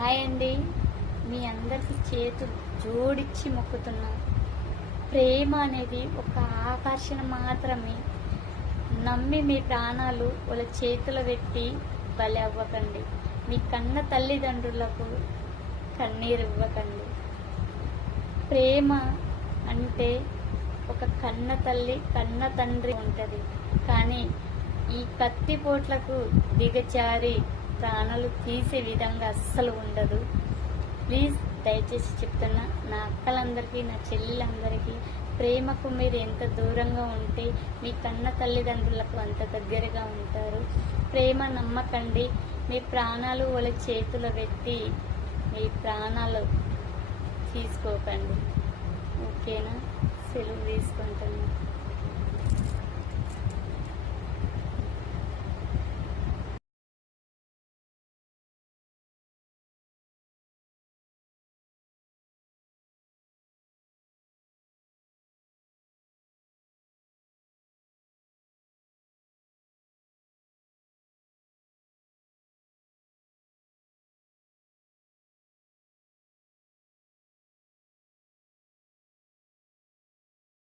Hi అండి. మీ అందరికి చేతులు జోడించి మొక్కుతున్నా. ప్రేమ అనేది ఒక ఆకర్షణ మాత్రమే. నమ్మి మీ ప్రాణాలు వాళ్ళ చేతులు పెట్టి బలి అవ్వకండి. మీ కన్న తల్లిదండ్రులకు కన్నీరు ఇవ్వకండి. ప్రేమ అంటే ఒక కన్న తల్లి కన్న తండ్రి ఉంటుంది, కానీ ఈ కత్తిపోట్లకు దిగజారి ప్రాణాలు తీసే విధంగా అస్సలు ఉండదు. ప్లీజ్ దయచేసి చెప్తున్నా, నా అక్కలందరికీ నా చెల్లెలందరికీ ప్రేమకు మీరు ఎంత దూరంగా ఉంటే మీ కన్న తల్లిదండ్రులకు అంత దగ్గరగా ఉంటారు. ప్రేమ నమ్మకండి. మీ ప్రాణాలు వాళ్ళ చేతులు పెట్టి మీ ప్రాణాలు తీసుకోకండి. ఓకేనా? సెలవు తీసుకుంటున్నా.